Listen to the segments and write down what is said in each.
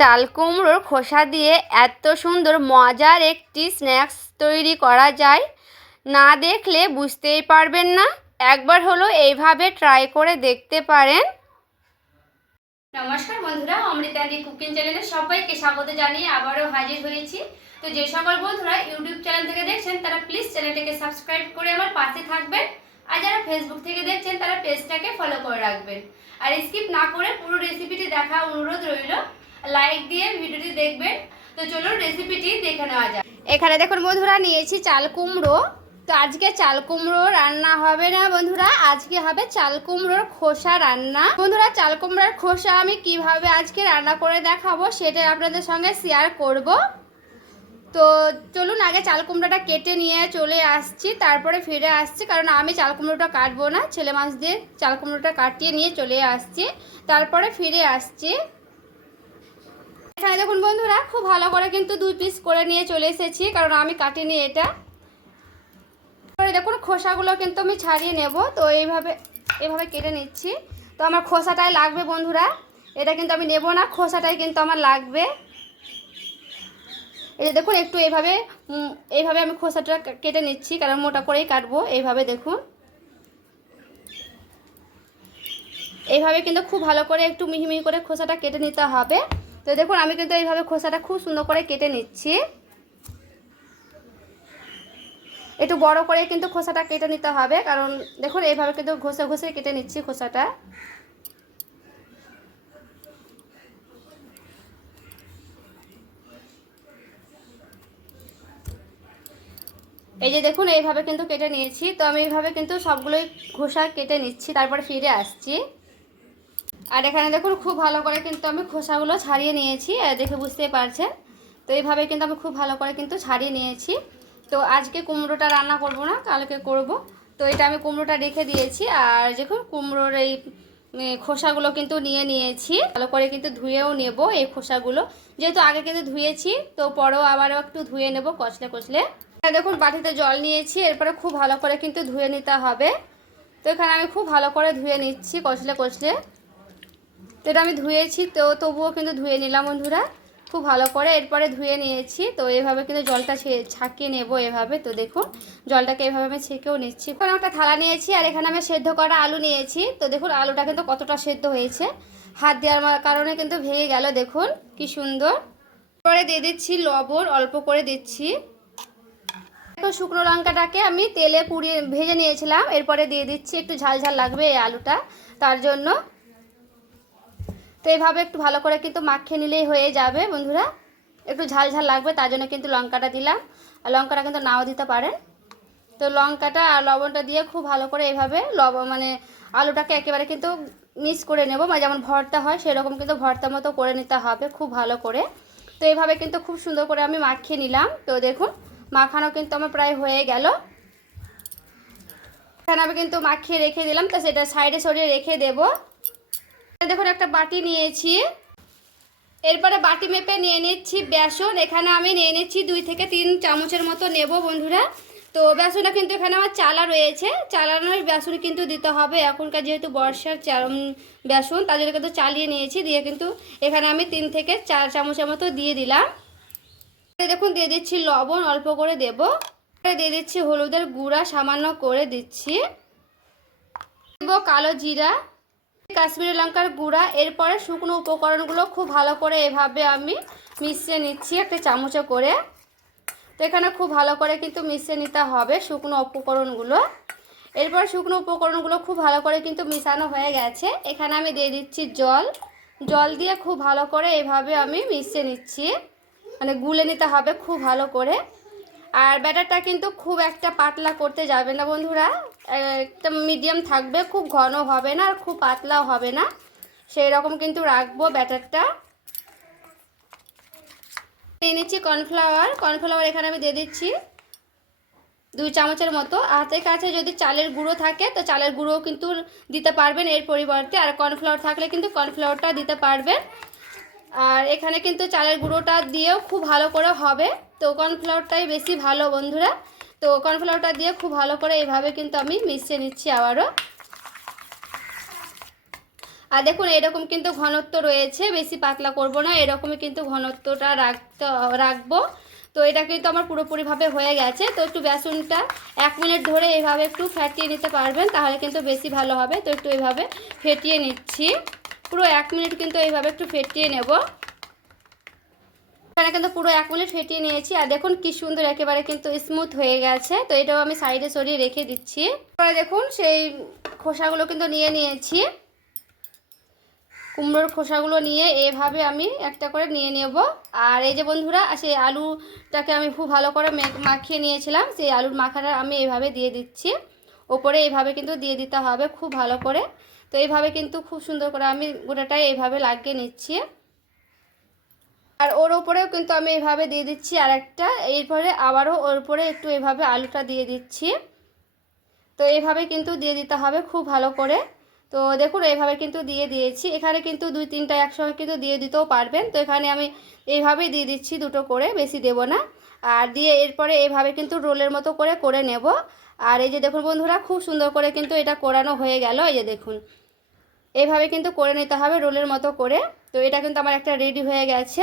চাল কুমড়োর খোসা দিয়ে এত সুন্দর মজার একটি স্ন্যাক্স তৈরি করা যায়, না দেখলে বুঝতেই পারবেন না। একবার হলো এইভাবে ট্রাই করে দেখতে পারেন। নমস্কার বন্ধুরা, অমৃতাদি কুকিং চ্যানেলে সবাইকে স্বাগত জানিয়ে আবারও হাজির হয়েছি। তো যে সকল বন্ধুরা ইউটিউব চ্যানেল থেকে দেখছেন তারা প্লিজ চ্যানেলটাকে সাবস্ক্রাইব করে আমার পাশে থাকবেন, আর যারা ফেসবুক থেকে দেখছেন তারা পেজটাকে ফলো করে রাখবেন। আর স্কিপ না করে পুরো রেসিপিটি দেখা অনুরোধ রইল, লাইক দিয়ে ভিডিওটি দেখবেন। তো চলুন রেসিপিটি দেখে নেওয়া যাক। এখানে দেখুন বন্ধুরা, নিয়েছি চাল কুমড়ো। তো আজকে চাল কুমড়ো রান্না হবে না বন্ধুরা, আজকে হবে চাল কুমড়োর খোসা রান্না। বন্ধুরা, চাল কুমড়োর খোসা আমি কিভাবে আজকে রান্না করে দেখাবো সেটা আপনাদের সঙ্গে শেয়ার করব। তো চলুন আগে চাল কুমড়োটা কেটে নিয়ে চলে আসছি, তারপরে ফিরে আসছি, কারণ আমি চাল কুমড়োটা কাটবো না, ছেলে মাছ দিয়ে চাল কুমড়োটা কাটিয়ে নিয়ে চলে আসছি, তারপরে ফিরে আসছি। এখানে দেখুন বন্ধুরা, খুব ভালো করে কিন্তু 2 পিস করে নিয়ে চলে এসেছি, কারণ আমি কাটিনি এটা। দেখুন খোসাগুলো কিন্তু আমি ছাড়িয়ে নেব। তো এইভাবে কেটে নিচ্ছি। তো আমার খোসাটাই লাগবে বন্ধুরা, এটা কিন্তু আমি নেব না, খোসাটাই কিন্তু আমার লাগবে। এই যে দেখুন, একটু এইভাবে আমি খোসাটা কেটে নিচ্ছি, কারণ মোটা করেই কাটবো। এইভাবে দেখুন, এইভাবে কিন্তু খুব ভালো করে একটু মিহি মিহি করে খোসাটা কেটে নিতে হবে। তো দেখুন আমি কিন্তু এইভাবে খোসাটা খুব সুন্দর করে কেটে নিচ্ছি। একটু বড় করে কিন্তু খোসাটা কেটে নিতে হবে, কারণ দেখুন এইভাবে কিন্তু ঘষে ঘষে কেটে নিচ্ছি খোসাটা। এই যে দেখুন এইভাবে কিন্তু কেটে নিয়েছি। তো আমি এইভাবে কিন্তু সবগুলোই খোসা কেটে নিচ্ছি, তারপরে ফিরে আসছি। আর এখানে দেখুন খুব ভালো করে কিন্তু আমি খোসাগুলো ছাড়িয়ে নিয়েছি, দেখে বুঝতেই পারছেন। তো এইভাবে কিন্তু আমি খুব ভালো করে কিন্তু ছাড়িয়ে নিয়েছি। তো আজকে কুমড়োটা রান্না করব না, কালকে করব। তো এটা আমি কুমড়োটা রেখে দিয়েছি। আর দেখুন কুমড়োর এই খোসাগুলো কিন্তু নিয়ে নিয়েছি, ভালো করে কিন্তু ধুয়েও নেব এই খোসাগুলো, যেহেতু আগে কিন্তু ধুয়েছি, তো পরেও আবারও একটু ধুয়ে নেব কচলে কচলে। দেখুন বাটিতে জল নিয়েছি, এরপরে খুব ভালো করে কিন্তু ধুয়ে নিতে হবে। তো এখানে আমি খুব ভালো করে ধুয়ে নিচ্ছি কচলে কচলে। তো এটা আমি ধুয়েছি, তো তবুও কিন্তু ধুয়ে নিলাম বন্ধুরা খুব ভালো করে। এরপরে ধুয়ে নিয়েছি, তো এইভাবে কিন্তু জলটা ছাকিয়ে নেব এভাবে। তো দেখুন জলটাকে এভাবে আমি ছেঁকেও নিচ্ছি। এখানে একটা থালা নিয়েছি, আর এখানে আমি সেদ্ধ করা আলু নিয়েছি। তো দেখুন আলুটা কিন্তু কতটা সেদ্ধ হয়েছে, হাত দেওয়ার কারণে কিন্তু ভেঙে গেল, দেখুন কি সুন্দর। পরে দিয়ে দিচ্ছি লবণ, অল্প করে দিচ্ছি। তো শুকনো লঙ্কাটাকে আমি তেলে পুড়িয়ে ভেজে নিয়েছিলাম, এরপরে দিয়ে দিচ্ছি, একটু ঝাল ঝাল লাগবে এই আলুটা, তার জন্য। তো এইভাবে একটু ভালো করে কিন্তু মাখিয়ে নিলেই হয়ে যাবে বন্ধুরা। একটু ঝাল ঝাল লাগবে তার জন্য কিন্তু লঙ্কাটা দিলাম, আর লঙ্কাটা কিন্তু নাও দিতে পারেন। তো লঙ্কাটা আর লবণটা দিয়ে খুব ভালো করে এইভাবে আলুটাকে একেবারে কিন্তু মিক্স করে নেব, মানে যেমন ভর্তা হয় সেরকম কিন্তু ভর্তা মতো করে নিতে হবে খুব ভালো করে। তো এইভাবে কিন্তু খুব সুন্দর করে আমি মাখিয়ে নিলাম। তো দেখুন মাখানো কিন্তু আমার প্রায় হয়ে গেল। এখানে আমি কিন্তু মাখিয়ে রেখে দিলাম, তো সেটা সাইডে সরিয়ে রেখে দেব। দেখুন একটা বাটি নিয়েছি, এরপরে বাটি মেপে নিয়ে নিচ্ছি বেসন। এখানে আমি নিয়ে নিচ্ছি 2 থেকে 3 চামচের মতো নেব বন্ধুরা। তো বেসনটা কিন্তু এখানে আমার চালা রয়েছে, চালানোর বেসন কিন্তু দিতে হবে, এখনকার যেহেতু বর্ষার বেসন, তার জন্য কিন্তু চালিয়ে নিয়েছি, দিয়ে কিন্তু এখানে আমি 3 থেকে 4 চামচের মতো দিয়ে দিলাম। দেখুন দিয়ে দিচ্ছি লবণ, অল্প করে দেব। দিয়ে দিচ্ছি হলুদের গুঁড়া, সামান্য করে দিচ্ছি। দেব কালো জিরা, কাশ্মীরি লঙ্কার গুঁড়া। এরপরে শুকনো উপকরণগুলো খুব ভালো করে এভাবে আমি মিশিয়ে নিচ্ছি একটা চামচে করে। তো এখানে খুব ভালো করে কিন্তু মিশিয়ে নিতে হবে শুকনো উপকরণগুলো। এরপর শুকনো উপকরণগুলো খুব ভালো করে কিন্তু মিশানো হয়ে গেছে। এখানে আমি দিয়ে দিচ্ছি জল দিয়ে খুব ভালো করে এভাবে আমি মিশিয়ে নিচ্ছি, মানে গুলে নিতে হবে খুব ভালো করে। আর ব্যাটারটা কিন্তু খুব একটা পাতলা করতে যাবে না বন্ধুরা, একটা মিডিয়াম থাকবে, খুব ঘন হবে না আর খুব পাতলাও হবে না, সেই রকম কিন্তু রাখবো ব্যাটারটা। নিয়ে নিচ্ছি কর্নফ্লাওয়ার এখানে আমি দিয়ে দিচ্ছি 2 চামচের মতো। হাতের কাছে যদি চালের গুঁড়ো থাকে তো চালের গুঁড়োও কিন্তু দিতে পারবেন এর পরিবর্তে, আর কর্নফ্লাওয়ার থাকলে কিন্তু কর্নফ্লাওয়ারটা দিতে পারবেন। আর এখানে কিন্তু চালের গুঁড়োটা দিয়েও খুব ভালো করে হবে, তো কর্নফ্লাওয়ারটাই বেশি ভালো বন্ধুরা। তো কর্নফ্লাওয়ারটা দিয়ে খুব ভালো করে এইভাবে কিন্তু আমি মিশিয়ে নিচ্ছি আবারও। আর দেখুন এরকম কিন্তু ঘনত্ব রয়েছে, বেশি পাতলা করব না, এরকমই কিন্তু ঘনত্বটা রাখবো। তো এটা কিন্তু আমার পুরোপুরিভাবে হয়ে গেছে। তো একটু বেসনটা 1 মিনিট ধরে এইভাবে একটু ফেটিয়ে নিতে পারবেন, তাহলে কিন্তু বেশি ভালো হবে। তো একটু এইভাবে ফেটিয়ে নিচ্ছি, পুরো 1 মিনিট কিন্তু এইভাবে একটু ফেটিয়ে নেব। এখানে কিন্তু পুরো 1 মিনিট ফেটিয়ে নিয়েছি। আর দেখুন কি সুন্দর একেবারে কিন্তু স্মুথ হয়ে গেছে। তো এটাও আমি সাইডে সরিয়ে রেখে দিচ্ছি। তারপরে দেখুন সেই খোসাগুলো কিন্তু নিয়ে নিয়েছি। কুমড়োর খোসাগুলো নিয়ে এভাবে আমি একটা করে নিয়ে নেব। আর এই যে বন্ধুরা, সেই আলুটাকে আমি খুব ভালো করে মাখিয়ে নিয়েছিলাম, সেই আলুর মাখাটা আমি এইভাবে দিয়ে দিচ্ছি। ওপরে এইভাবে কিন্তু দিয়ে দিতে হবে খুব ভালো করে। তো এইভাবে কিন্তু খুব সুন্দর করে আমি গোটাটাই এইভাবে লাগিয়ে নিচ্ছি। আর ওর ওপরেও কিন্তু আমি এইভাবে দিয়ে দিচ্ছি আর একটা, এরপরে আবারও ওর উপরে একটু এইভাবে আলুটা দিয়ে দিচ্ছি। তো এইভাবে কিন্তু দিয়ে দিতে হবে খুব ভালো করে। তো দেখুন এইভাবে কিন্তু দিয়ে দিয়েছি। এখানে কিন্তু 2-3টা একসঙ্গে কিন্তু দিয়ে দিতেও পারবেন। তো এখানে আমি এইভাবেই দিয়ে দিচ্ছি, দুটো করে, বেশি দেব না। আর দিয়ে এরপরে এইভাবে কিন্তু রোলের মতো করে নেব। আর এই যে দেখুন বন্ধুরা, খুব সুন্দর করে কিন্তু এটা কোরানো হয়ে গেল। এই যে দেখুন এইভাবে কিন্তু করে নিতে হবে রোলের মতো করে। তো এটা কিন্তু আমার একটা রেডি হয়ে গেছে।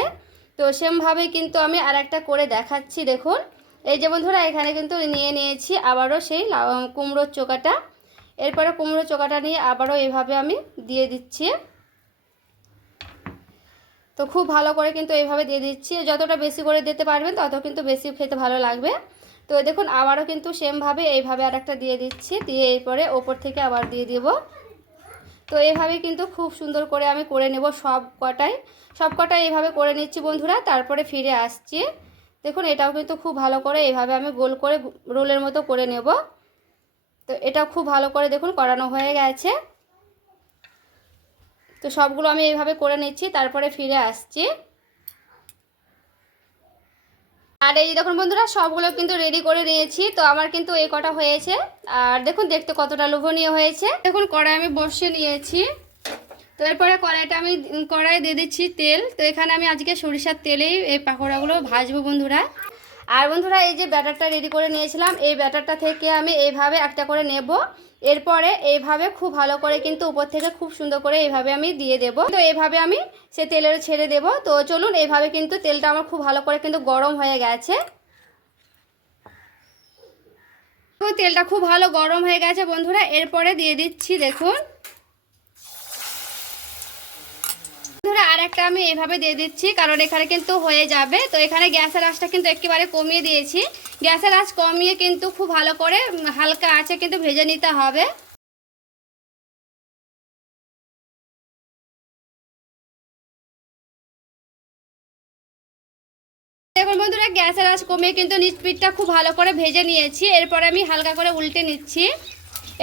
তো সেমভাবেই কিন্তু আমি আর একটা করে দেখাচ্ছি। দেখুন এই যে বন্ধুরা, এখানে কিন্তু নিয়ে নিয়েছি আবারও সেই কুমড়োর চোকাটা। এরপরে কুমড়োর চোকাটা নিয়ে আবারও এইভাবে আমি দিয়ে দিচ্ছি। তো খুব ভালো করে কিন্তু এইভাবে দিয়ে দিচ্ছি। যতটা বেশি করে দিতে পারবেন তত কিন্তু বেশি খেতে ভালো লাগবে। তো দেখুন আবারও কিন্তু সেমভাবে এইভাবে আর একটা দিয়ে দিচ্ছি, দিয়ে এরপরে ওপর থেকে আবার দিয়ে দেব। তো এইভাবে কিন্তু খুব সুন্দর করে আমি করে নেব সব কটাই এইভাবে করে নিচ্ছি বন্ধুরা। তারপরে ফিরে আসছি। দেখুন এটাও কিন্তু খুব ভালো করে এইভাবে আমি গোল করে রোলের মতো করে নেব। তো এটা খুব ভালো করে দেখুন করানো হয়ে গেছে। তো সবগুলো আমি এইভাবে করে নিচ্ছি, তারপরে ফিরে আসছি। আর এই দেখুন বন্ধুরা, সবগুলো কিন্তু রেডি করে নিয়েছি। তো আমার কিন্তু এই কটা হয়েছে। আর দেখুন দেখতে কতটা লোভনীয় হয়েছে। দেখুন কড়াই আমি বসিয়ে নিয়েছি। তো এরপরে কড়াই দিয়ে দিচ্ছি তেল। তো এখানে আমি আজকে সরিষার তেলেই এই পাকোড়াগুলো ভাজবো বন্ধুরা। আর বন্ধুরা, এই যে ব্যাটারটা রেডি করে নিয়েছিলাম, এই ব্যাটারটা থেকে আমি এইভাবে একটা করে নেব। এরপরে এইভাবে খুব ভালো করে কিন্তু উপর থেকে খুব সুন্দর করে এইভাবে আমি দিয়ে দেব। তো এইভাবে আমি সে তেলের ছেড়ে দেব। তো চলুন, এইভাবে কিন্তু তেলটা আমার খুব ভালো করে কিন্তু গরম হয়ে গেছে। তো তেলটা খুব ভালো গরম হয়ে গেছে বন্ধুরা। এরপরে দিয়ে দিচ্ছি দেখুন বন্ধুরা, আর একটা আমি এইভাবে দিয়ে দিচ্ছি, কারণ এখানে কিন্তু হয়ে যাবে। তো এখানে গ্যাসের আঁচটা কিন্তু একেবারে কমিয়ে দিয়েছি। গ্যাসের আঁচ কমিয়ে কিন্তু খুব ভালো করে হালকা আঁচে কিন্তু ভেজে নিতে হবে। দেখুন বন্ধুরা, গ্যাসের আঁচ কমিয়ে কিন্তু নিচ পিঠটা খুব ভালো করে ভেজে নিয়েছি। এরপরে আমি হালকা করে উল্টে নিচ্ছি।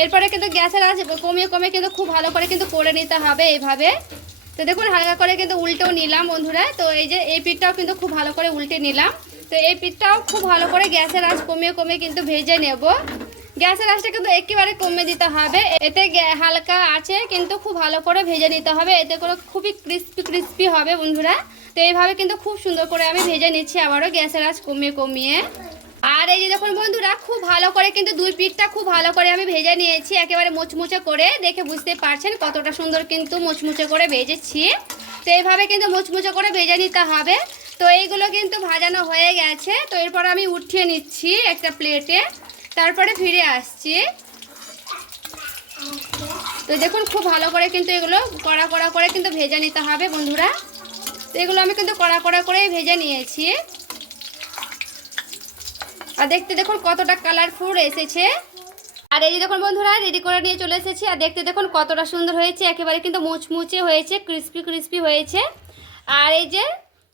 এরপরে কিন্তু গ্যাসের আঁচ কমিয়ে কিন্তু খুব ভালো করে কিন্তু করে নিতে হবে এইভাবে। তো দেখুন হালকা করে কিন্তু উল্টেও নিলাম বন্ধুরা। তো এই যে এই পিঠটাও কিন্তু খুব ভালো করে উল্টে নিলাম। তো এই পিঠটাও খুব ভালো করে গ্যাসের আঁচ কমিয়ে কিন্তু ভেজে নেব। গ্যাসের আঁচটা কিন্তু একেবারে কমিয়ে দিতে হবে। এতে হালকা আছে কিন্তু খুব ভালো করে ভেজে নিতে হবে, এতে করে খুবই ক্রিস্পি হবে বন্ধুরা। তো এইভাবে কিন্তু খুব সুন্দর করে আমি ভেজে নিচ্ছি আবারও গ্যাসের আঁচ কমিয়ে। আর এই যে দেখুন বন্ধুরা, খুব ভালো করে কিন্তু দুই পিঠটা খুব ভালো করে আমি ভেজে নিয়েছি, একেবারে মুচমুচে করে। দেখে বুঝতে পারছেন কতটা সুন্দর কিন্তু মুচমুচে করে ভেজেছি। তো এইভাবে কিন্তু মুচমুচে করে ভেজে নিতে হবে। তো এইগুলো কিন্তু ভাজানো হয়ে গেছে। তো এরপর আমি উঠিয়ে নিচ্ছি একটা প্লেটে, তারপরে ফিরে আসছি। তো দেখুন খুব ভালো করে কিন্তু এগুলো কড়া করে কিন্তু ভেজে নিতে হবে বন্ধুরা। তো এগুলো আমি কিন্তু কড়া করেই ভেজে নিয়েছি। আর দেখতে দেখুন কতটা কালারফুল এসেছে। আর এই যে দেখুন বন্ধুরা, রেডি করে নিয়ে চলে এসেছি। আর দেখতে দেখুন কতটা সুন্দর হয়েছে, একেবারে কিন্তু মুচমুচে হয়েছে, ক্রিস্পি হয়েছে। আর এই যে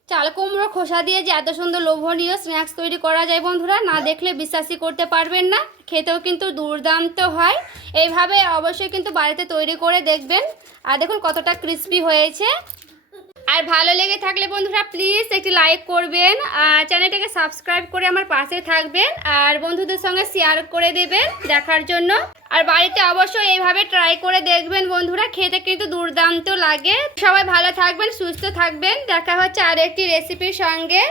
চাল কুমড়ো খোসা দিয়ে যে এত সুন্দর লোভনীয় স্ন্যাক্স তৈরি করা যায় বন্ধুরা, না দেখলে বিশ্বাসই করতে পারবেন না। খেতেও কিন্তু দুর্দান্ত হয়। এইভাবে অবশ্যই কিন্তু বাড়িতে তৈরি করে দেখবেন। আর দেখুন কতটা ক্রিস্পি হয়েছে। আর ভালো লেগে থাকলে বন্ধুরা প্লিজ একটি লাইক করবেন, আর চ্যানেলটাকে সাবস্ক্রাইব করে আমার পাশে থাকবেন, আর বন্ধুদের সঙ্গে শেয়ার করে দেবেন দেখার জন্য। আর বাড়িতে অবশ্যই এইভাবে ট্রাই করে দেখবেন বন্ধুরা, খেতে কিন্তু দুর্দান্ত লাগে। সবাই ভালো থাকবেন, সুস্থ থাকবেন। দেখা হচ্ছে আর একটি রেসিপির সঙ্গে।